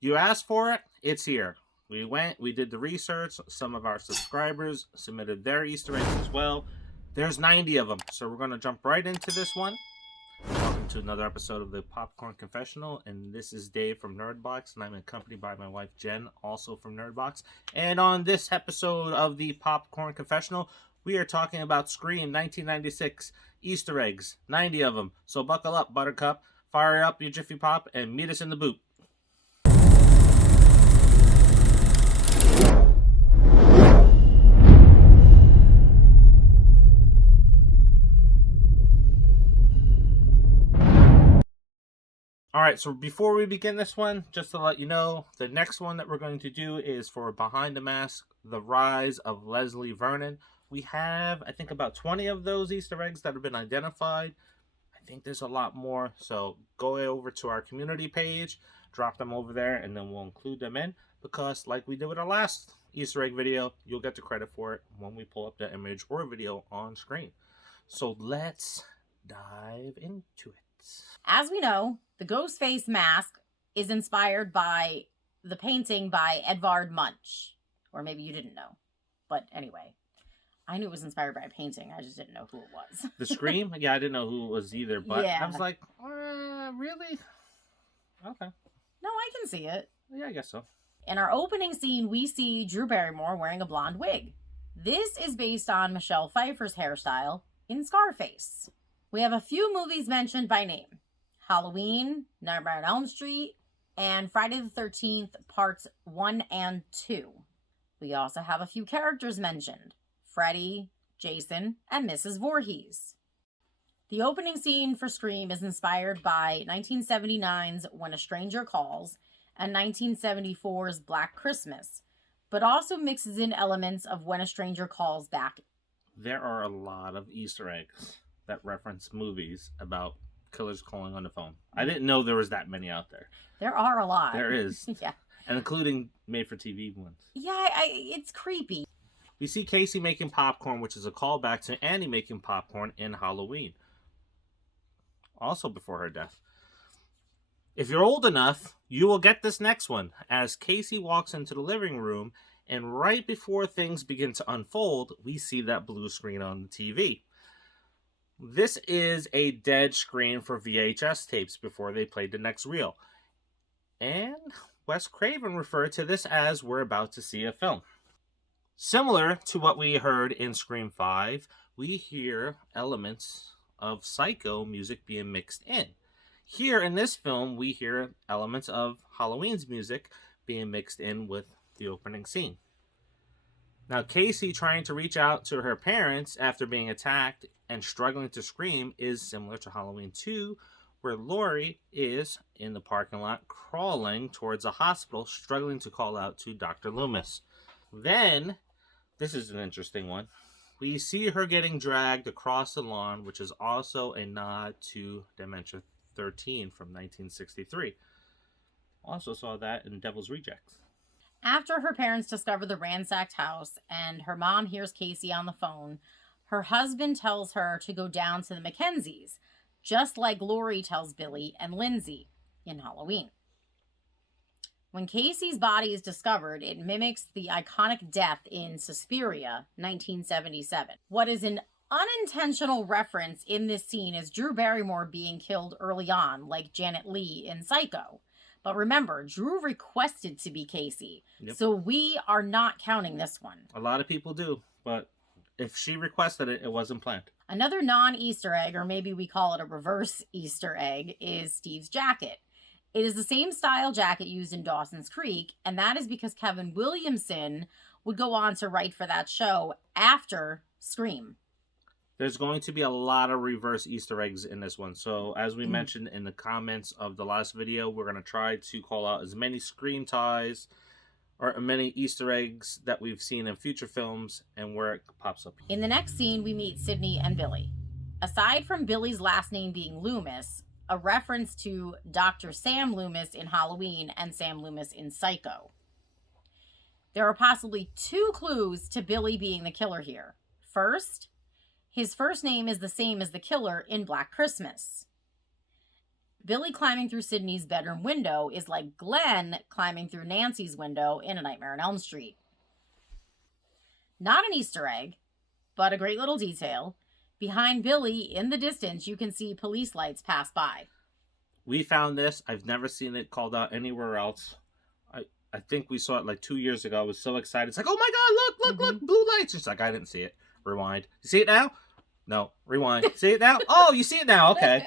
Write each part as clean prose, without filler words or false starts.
You asked for it, it's here. We did the research. Some of our subscribers submitted their Easter eggs as well. There's 90 of them, so we're going to jump right into this one. Welcome to another episode of the Popcorn Confessional, and this is Dave from Nerdbox, and I'm accompanied by my wife Jen, also from Nerdbox. And on this episode of the Popcorn Confessional, we are talking about Scream 1996 Easter eggs, 90 of them. So buckle up, Buttercup, fire up your Jiffy Pop, and meet us in the boot. Alright, so before we begin this one, just to let you know, the next one that we're going to do is for Behind the Mask, The Rise of Leslie Vernon. We have, I think, about 20 of those Easter eggs that have been identified. I think there's a lot more, so go over to our community page, drop them over there, and then we'll include them in, because like we did with our last Easter egg video, you'll get the credit for it when we pull up the image or video on screen. So let's dive into it. As we know, the Ghostface mask is inspired by the painting by Edvard Munch. Or maybe you didn't know. But anyway, I knew it was inspired by a painting. I just didn't know who it was. The Scream? Yeah, I didn't know who it was either. But yeah. I was like, really? Okay. No, I can see it. Yeah, I guess so. In our opening scene, we see Drew Barrymore wearing a blonde wig. This is based on Michelle Pfeiffer's hairstyle in Scarface. We have a few movies mentioned by name. Halloween, Nightmare on Elm Street, and Friday the 13th, parts 1 and 2. We also have a few characters mentioned. Freddy, Jason, and Mrs. Voorhees. The opening scene for Scream is inspired by 1979's When a Stranger Calls and 1974's Black Christmas, but also mixes in elements of When a Stranger Calls back. There are a lot of Easter eggs that reference movies about killers calling on the phone. I didn't know there was that many out there. There are a lot. There is. Yeah. And including made-for-TV ones. Yeah, it's creepy. We see Casey making popcorn, which is a callback to Annie making popcorn in Halloween. Also before her death. If you're old enough, you will get this next one, as Casey walks into the living room, and right before things begin to unfold, we see that blue screen on the TV. This is a dead screen for VHS tapes before they played the next reel. And Wes Craven referred to this as we're about to see a film. Similar to what we heard in Scream 5, we hear elements of Psycho music being mixed in. Here in this film, we hear elements of Halloween's music being mixed in with the opening scene. Now, Casey trying to reach out to her parents after being attacked and struggling to scream is similar to Halloween 2, where Laurie is in the parking lot crawling towards a hospital, struggling to call out to Dr. Loomis. Then, this is an interesting one, we see her getting dragged across the lawn, which is also a nod to Dementia 13 from 1963. Also saw that in Devil's Rejects. After her parents discover the ransacked house and her mom hears Casey on the phone, her husband tells her to go down to the Mackenzies, just like Laurie tells Billy and Lindsay in Halloween. When Casey's body is discovered, it mimics the iconic death in Suspiria, 1977. What is an unintentional reference in this scene is Drew Barrymore being killed early on, like Janet Leigh in Psycho. But remember, Drew requested to be Casey, so we are not counting this one. A lot of people do, but if she requested it, it wasn't planned. Another non-Easter egg, or maybe we call it a reverse Easter egg, is Steve's jacket. It is the same style jacket used in Dawson's Creek, and that is because Kevin Williamson would go on to write for that show after Scream. There's going to be a lot of reverse Easter eggs in this one. So as we mentioned in the comments of the last video, we're going to try to call out as many Scream ties or many Easter eggs that we've seen in future films and where it pops up. In the next scene, we meet Sydney and Billy. Aside from Billy's last name being Loomis, a reference to Dr. Sam Loomis in Halloween and Sam Loomis in Psycho. There are possibly two clues to Billy being the killer here. First, his first name is the same as the killer in Black Christmas. Billy climbing through Sydney's bedroom window is like Glenn climbing through Nancy's window in A Nightmare on Elm Street. Not an Easter egg, but a great little detail. Behind Billy, in the distance, you can see police lights pass by. We found this. I've never seen it called out anywhere else. I think we saw it like 2 years ago. I was so excited. It's like, oh my God, look, blue lights. It's like, I didn't see it. Rewind. You see it now? No. Rewind. See it now? Oh, you see it now. Okay.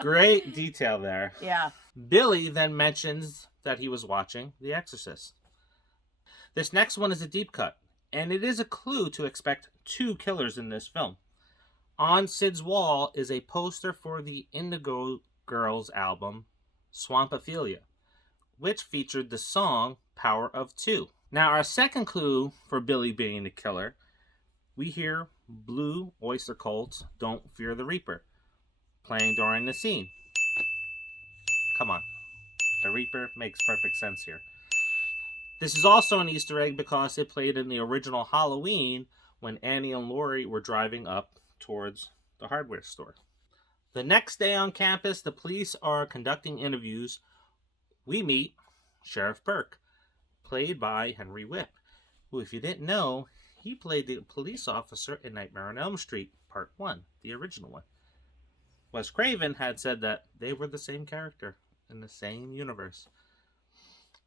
Great detail there. Yeah. Billy then mentions that he was watching The Exorcist. This next one is a deep cut, and it is a clue to expect 2 killers in this film. On Sid's wall is a poster for the Indigo Girls album, Swampophilia, which featured the song Power of Two. Now, our second clue for Billy being the killer, we hear Blue Oyster Cult's Don't Fear the Reaper playing during the scene. Come on. The Reaper makes perfect sense here. This is also an Easter egg because it played in the original Halloween when Annie and Laurie were driving up towards the hardware store. The next day on campus, the police are conducting interviews. We meet Sheriff Burke, played by Henry Whipp, who, if you didn't know, he played the police officer in Nightmare on Elm Street, Part 1, the original one. Wes Craven had said that they were the same character in the same universe.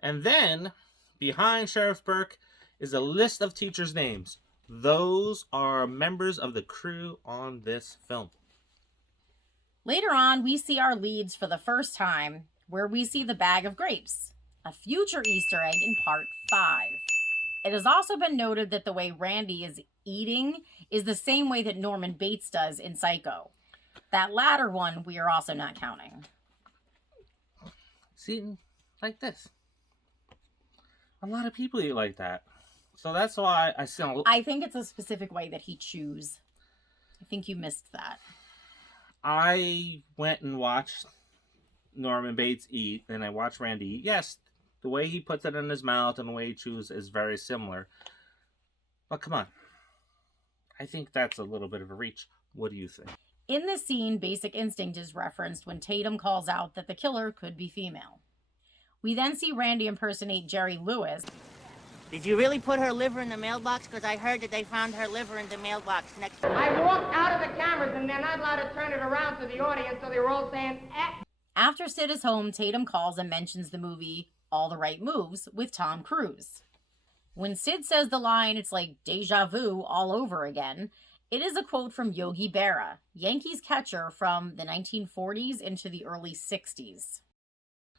And then, behind Sheriff Burke, is a list of teachers' names. Those are members of the crew on this film. Later on, we see our leads for the first time, where we see the bag of grapes, a future Easter egg in Part 5. It has also been noted that the way Randy is eating is the same way that Norman Bates does in Psycho. That latter one we are also not counting. See, like this. A lot of people eat like that. So that's why I think it's a specific way that he chews. I think you missed that. I went and watched Norman Bates eat, and I watched Randy eat. Yes, the way he puts it in his mouth and the way he chews is very similar. But come on. I think that's a little bit of a reach. What do you think? In this scene, Basic Instinct is referenced when Tatum calls out that the killer could be female. We then see Randy impersonate Jerry Lewis. Did you really put her liver in the mailbox? Because I heard that they found her liver in the mailbox next to... I walked out of the cameras and they're not allowed to turn it around to the audience, so they were all saying, eh. After Sid is home, Tatum calls and mentions the movie All the Right Moves with Tom Cruise. When Sid says the line, it's like deja vu all over again, it is a quote from Yogi Berra, Yankees catcher from the 1940s into the early 60s.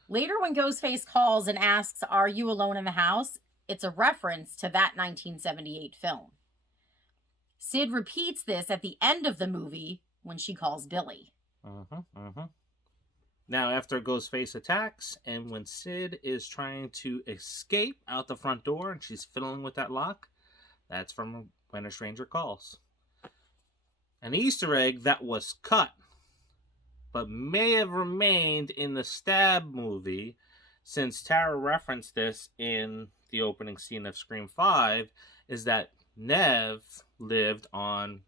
Later, when Ghostface calls and asks, "Are you alone in the house?" it's a reference to that 1978 film. Sid repeats this at the end of the movie when she calls Billy. Now, after Ghostface attacks, and when Sid is trying to escape out the front door and she's fiddling with that lock, that's from When a Stranger Calls. An Easter egg that was cut, but may have remained in the Stab movie, since Tara referenced this in the opening scene of Scream 5, is that Nev lived on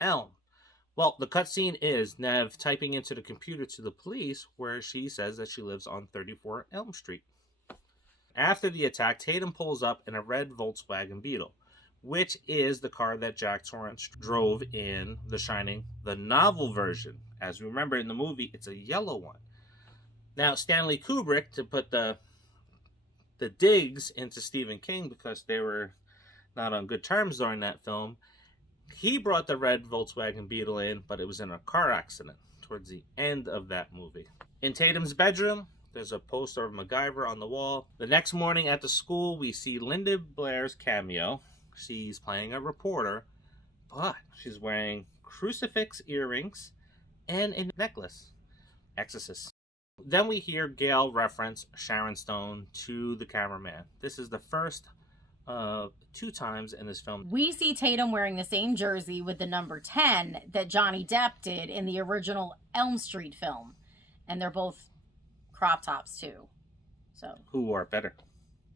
Elm. Well, the cutscene is Nev typing into the computer to the police where she says that she lives on 34 Elm Street. After the attack, Tatum pulls up in a red Volkswagen Beetle, which is the car that Jack Torrance drove in The Shining, the novel version. As we remember in the movie, it's a yellow one. Now, Stanley Kubrick, to put the digs into Stephen King because they were not on good terms during that film, he brought the red Volkswagen Beetle in, but it was in a car accident towards the end of that movie. In Tatum's bedroom, there's a poster of MacGyver on the wall. The next morning at the school, we see Linda Blair's cameo. She's playing a reporter, but she's wearing crucifix earrings and a necklace. Exorcist. Then we hear Gail reference Sharon Stone to the cameraman. This is the first of 2 times in this film. We see Tatum wearing the same jersey with the number 10 that Johnny Depp did in the original Elm Street film. And they're both crop tops too. So who wore it better?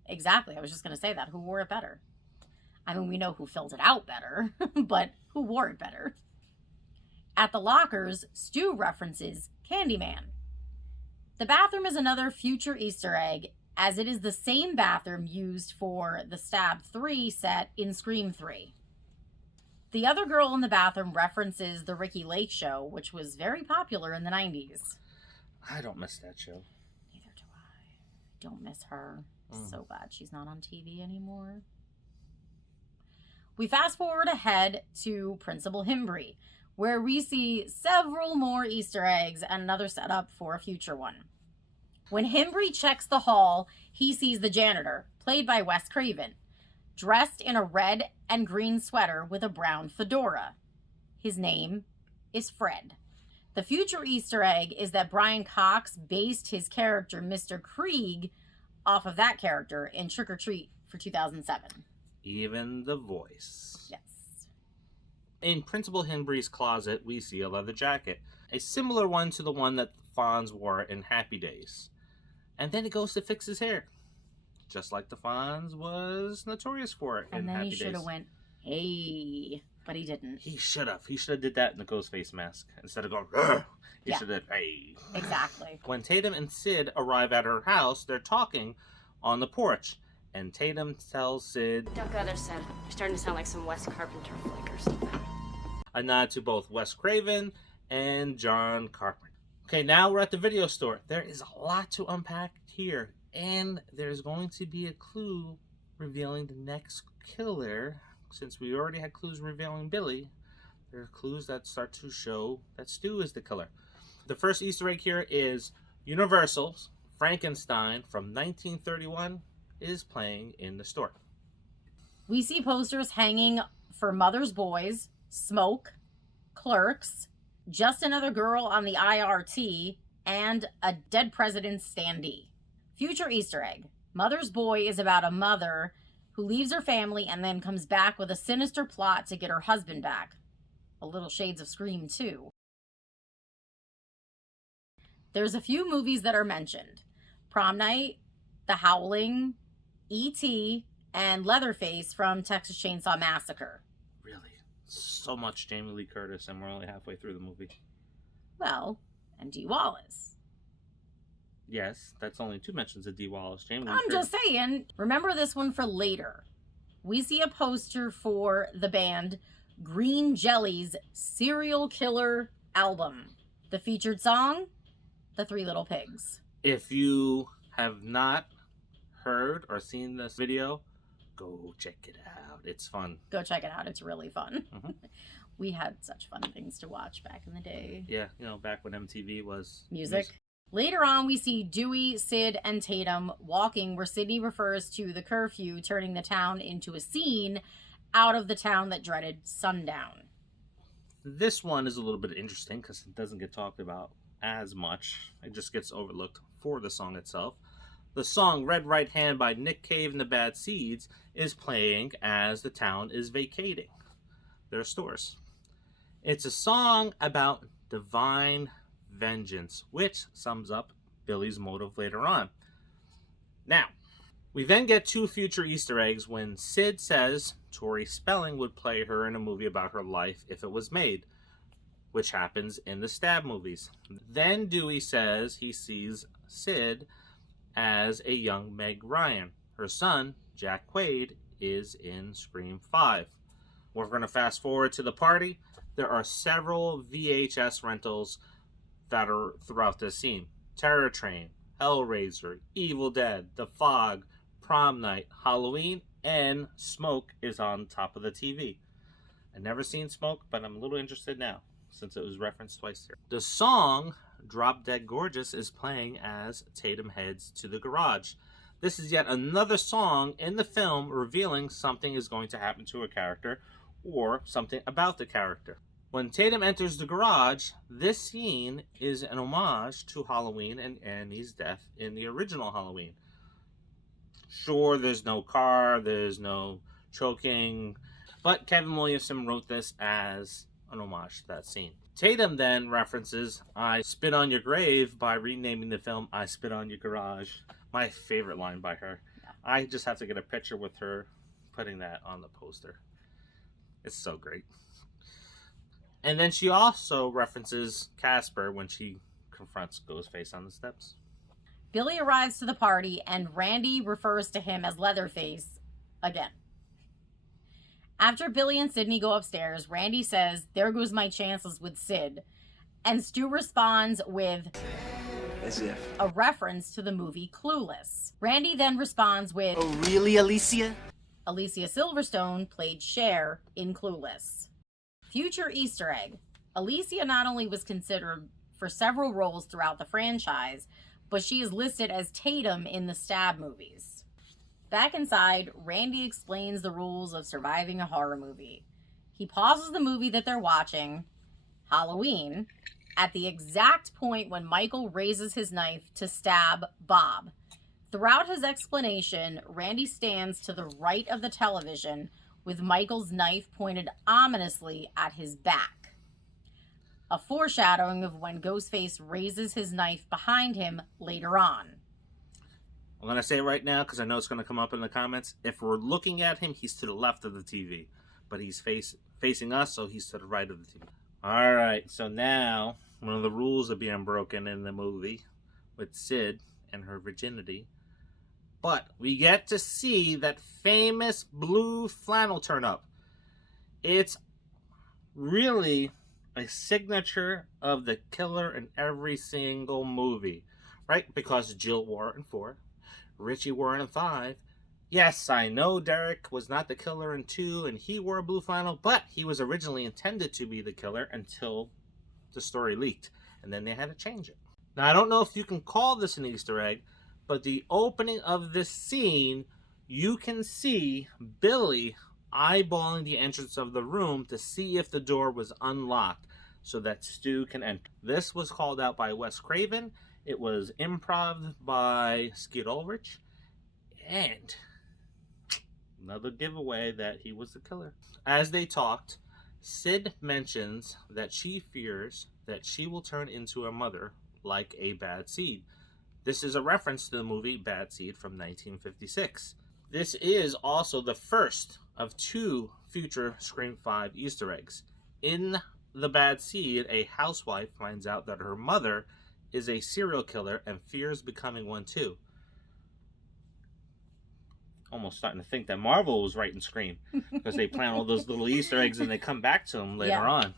Exactly. I was just going to say that. Who wore it better? I mean, we know who filled it out better, but who wore it better? At the lockers, Stu references Candyman. The bathroom is another future Easter egg, as it is the same bathroom used for the Stab 3 set in Scream 3. The other girl in the bathroom references the Ricky Lake show, which was very popular in the 90s. I don't miss that show. Neither do I. Don't miss her. So glad she's not on TV anymore. We fast forward ahead to Principal Himbry, where we see several more Easter eggs and another setup for a future one. When Himbry checks the hall, he sees the janitor, played by Wes Craven, dressed in a red and green sweater with a brown fedora. His name is Fred. The future Easter egg is that Brian Cox based his character, Mr. Krieg, off of that character in Trick or Treat for 2007. Even the voice. Yes. In Principal Himbry's closet, we see a leather jacket, a similar one to the one that Fonz wore in Happy Days. And then he goes to fix his hair, just like the Fonz was notorious for it in Happy Days. And then he should have went, hey, but he didn't. He should have. He should have did that in the Ghostface mask. Instead of going, Rrr! He should have, hey. Exactly. When Tatum and Sid arrive at her house, they're talking on the porch. And Tatum tells Sid, Duck other said, you're starting to sound like some Wes Carpenter flick or something. a nod to both Wes Craven and John Carpenter. Okay, now we're at the video store. There is a lot to unpack here. And there's going to be a clue revealing the next killer. Since we already had clues revealing Billy, there are clues that start to show that Stu is the killer. The first Easter egg here is Universal's Frankenstein from 1931 is playing in the store. We see posters hanging for Mother's Boys, Smoke, Clerks, Just Another Girl on the IRT, and a Dead President's standee. Future Easter egg. Mother's Boy is about a mother who leaves her family and then comes back with a sinister plot to get her husband back. A little shades of Scream, too. There's a few movies that are mentioned. Prom Night, The Howling, E.T., and Leatherface from Texas Chainsaw Massacre. Really? So much Jamie Lee Curtis, and we're only halfway through the movie. Well, and Dee Wallace. Yes, that's only 2 mentions of Dee Wallace. Jamie Lee I'm Curtis. just saying, remember this one for later. We see a poster for the band Green Jelly's Serial Killer album. The featured song, The Three Little Pigs. If you have not heard or seen this video, go check it out. It's fun. Go check it out. It's really fun. Mhm. We had such fun things to watch back in the day. Yeah, back when MTV was Music. Later on, we see Dewey, Sid, and Tatum walking where Sidney refers to the curfew turning the town into a scene out of the town that dreaded sundown. This one is a little bit interesting because it doesn't get talked about as much. It just gets overlooked for the song itself. The song Red Right Hand by Nick Cave and the Bad Seeds is playing as the town is vacating their stores. It's a song about divine vengeance, which sums up Billy's motive later on. Now, we then get 2 future Easter eggs when Sid says Tori Spelling would play her in a movie about her life if it was made, which happens in the Stab movies. Then Dewey says he sees Sid as a young Meg Ryan. Her son, Jack Quaid, is in Scream 5. We're going to fast forward to the party. There are several VHS rentals that are throughout this scene. Terror Train, Hellraiser, Evil Dead, The Fog, Prom Night, Halloween, and Smoke is on top of the TV. I've never seen Smoke, but I'm a little interested now since it was referenced twice here. The song Drop Dead Gorgeous is playing as Tatum heads to the garage. This is yet another song in the film revealing something is going to happen to a character or something about the character. When Tatum enters the garage, this scene is an homage to Halloween and Annie's death in the original Halloween. Sure, there's no car, there's no choking, but Kevin Williamson wrote this as an homage to that scene. Tatum then references I Spit on Your Grave by renaming the film I Spit on Your Garage. My favorite line by her. I just have to get a picture with her putting that on the poster. It's so great. And then she also references Casper when she confronts Ghostface on the steps. Billy arrives to the party and Randy refers to him as Leatherface again. After Billy and Sidney go upstairs, Randy says, "There goes my chances with Sid." And Stu responds with As if. a reference to the movie Clueless. Randy then responds with, Oh, really, Alicia? Alicia Silverstone played Cher in Clueless. Future Easter egg. Alicia not only was considered for several roles throughout the franchise, but she is listed as Tatum in the Stab movies. Back inside, Randy explains the rules of surviving a horror movie. He pauses the movie that they're watching, Halloween, at the exact point when Michael raises his knife to stab Bob. Throughout his explanation, Randy stands to the right of the television with Michael's knife pointed ominously at his back. A foreshadowing of when Ghostface raises his knife behind him later on. I'm going to say it right now because I know it's going to come up in the comments. If we're looking at him, he's to the left of the TV. But he's facing us, so he's to the right of the TV. All right, so now one of the rules are being broken in the movie with Sid and her virginity. But we get to see that famous blue flannel turn up. It's really a signature of the killer in every single movie, right? Because Jill wore it in 4, Richie wore it in 5. Yes, I know Derek was not the killer in 2, and he wore a blue flannel, but he was originally intended to be the killer until the story leaked, and then they had to change it. Now, I don't know if you can call this an Easter egg, but the opening of this scene, you can see Billy eyeballing the entrance of the room to see if the door was unlocked so that Stu can enter. This was called out by Wes Craven. It was improv by Skeet Ulrich. And another giveaway that he was the killer. As they talked, Sid mentions that she fears that she will turn into her mother like a bad seed. This is a reference to the movie Bad Seed from 1956. This is also the first of 2 future Scream 5 Easter eggs. In The Bad Seed, a housewife finds out that her mother is a serial killer and fears becoming one too. Almost starting to think that Marvel was writing Scream because they plant all those little Easter eggs and they come back to them later on.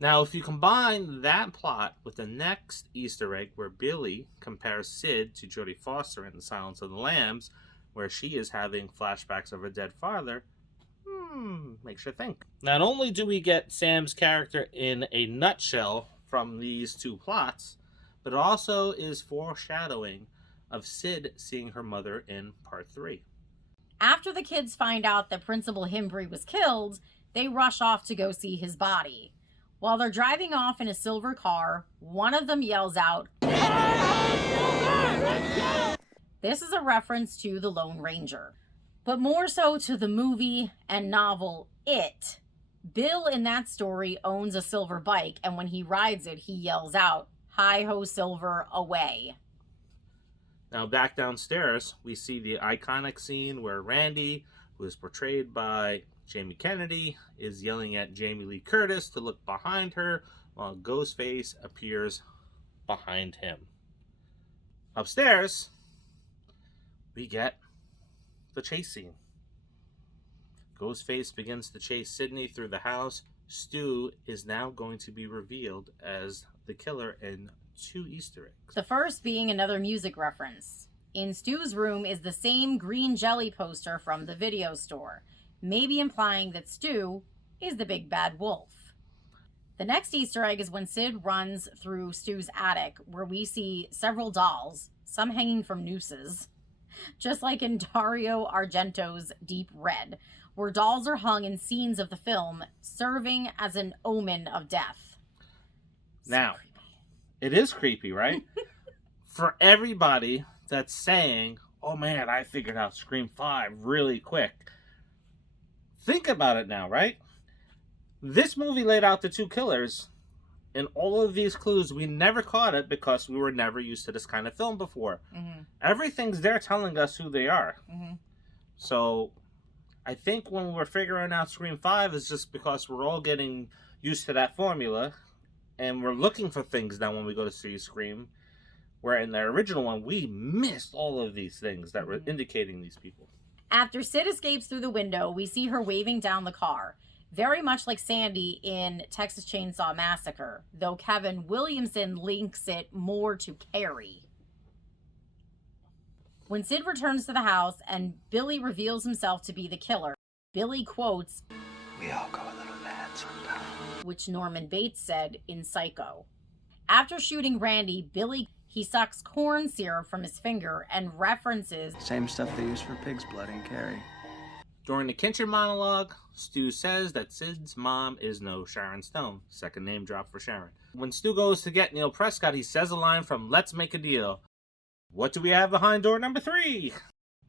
Now, if you combine that plot with the next Easter egg where Billy compares Sid to Jodie Foster in The Silence of the Lambs, where she is having flashbacks of her dead father, makes you think. Not only do we get Sam's character in a nutshell from these 2 plots, but it also is foreshadowing of Sid seeing her mother in part 3. After the kids find out that Principal Himbry was killed, they rush off to go see his body. While they're driving off in a silver car, one of them yells out, This is a reference to the Lone Ranger, but more so to the movie and novel It. Bill in that story owns a silver bike, and when he rides it, he yells out, "Hi-ho, Silver, away." Now back downstairs, we see the iconic scene where Randy, who is portrayed by Jamie Kennedy, is yelling at Jamie Lee Curtis to look behind her while Ghostface appears behind him. Upstairs, we get the chase scene. Ghostface begins to chase Sidney through the house. Stu is now going to be revealed as the killer in 2 Easter eggs. The first being another music reference. In Stu's room is the same green jelly poster from the video store, maybe implying that Stu is the big bad wolf. The next Easter egg is when Sid runs through Stu's attic, where we see several dolls, some hanging from nooses, just like in Dario Argento's Deep Red, where dolls are hung in scenes of the film, serving as an omen of death. Now, it is creepy, right? For everybody that's saying, "Oh man, I figured out Scream 5 really quick." Think about it now, right? This movie laid out the 2 killers, and all of these clues, we never caught it because we were never used to this kind of film before. Everything's there telling us who they are. So I think when we're figuring out Scream 5 is just because we're all getting used to that formula, and we're looking for things now when we go to see Scream. Where in the original one, we missed all of these things that were indicating these people. After Sid escapes through the window, we see her waving down the car. Very much like Sandy in Texas Chainsaw Massacre, though Kevin Williamson links it more to Carrie. When Sid returns to the house and Billy reveals himself to be the killer, Billy quotes, We all go a little mad sometimes. which Norman Bates said in Psycho. After shooting Randy, he sucks corn syrup from his finger and references Same stuff they use for pig's blood in Carrie. During the kitchen monologue, Stu says that Sid's mom is no Sharon Stone. Second name drop for Sharon. When Stu goes to get Neil Prescott, he says a line from Let's Make a Deal. What do we have behind door number 3?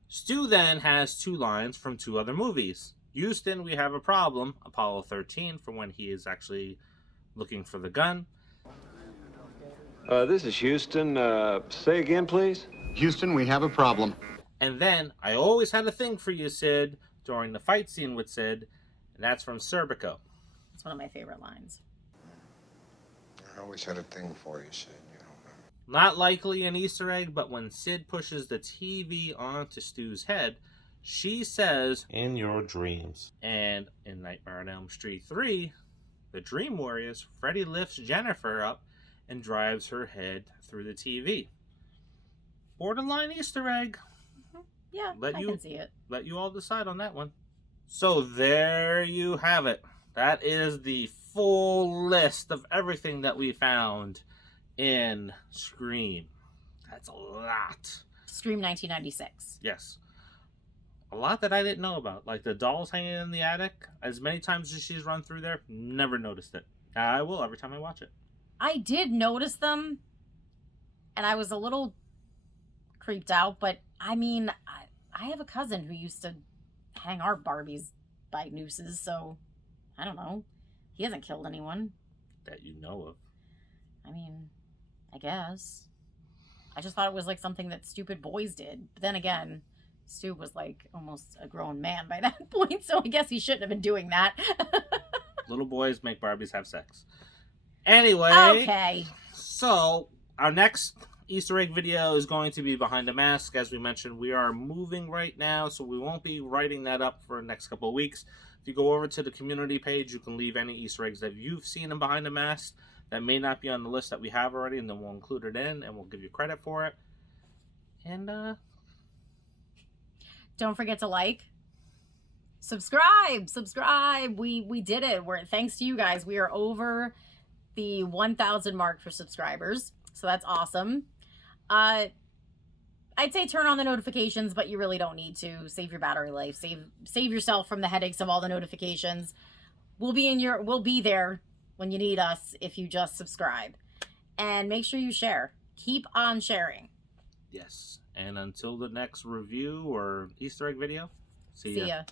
Stu then has 2 lines from 2 other movies. Houston, we have a problem. Apollo 13 for when he is actually looking for the gun. This is Houston. Say again, please. Houston, we have a problem. And then, I always had a thing for you, Sid, during the fight scene with Sid, and that's from Serpico. It's one of my favorite lines. I always had a thing for you, Sid. You don't know. Not likely an Easter egg, but when Sid pushes the TV onto Stu's head, she says, "In your dreams." And in Nightmare on Elm Street 3, the Dream Warriors, Freddy lifts Jennifer up and drives her head through the TV. Borderline Easter egg. Yeah, I can see it. Let you all decide on that one. So there you have it. That is the full list of everything that we found in Scream. That's a lot. Scream 1996. Yes. A lot that I didn't know about. Like the dolls hanging in the attic. As many times as she's run through there, never noticed it. I will every time I watch it. I did notice them, and I was a little creeped out, but I mean, I have a cousin who used to hang our Barbies by nooses, so I don't know. He hasn't killed anyone. That you know of. I mean, I guess. I just thought it was like something that stupid boys did. But then again, Stu was like almost a grown man by that point, so I guess he shouldn't have been doing that. Little boys make Barbies have sex. Anyway. Okay. So, our next Easter egg video is going to be Behind the Mask. As we mentioned, we are moving right now, so we won't be writing that up for the next couple of weeks. If you go over to the community page, you can leave any Easter eggs that you've seen in Behind the Mask that may not be on the list that we have already, and then we'll include it in, and we'll give you credit for it. And, don't forget to like, subscribe. We did it. Thanks to you guys. We are over the 1,000 mark for subscribers, so that's awesome. I'd say turn on the notifications, but you really don't need to. Save your battery life. Save yourself from the headaches of all the notifications. We'll be there when you need us if you just subscribe. And make sure you share. Keep on sharing. yes. And until the next review or Easter egg video, see ya. See ya.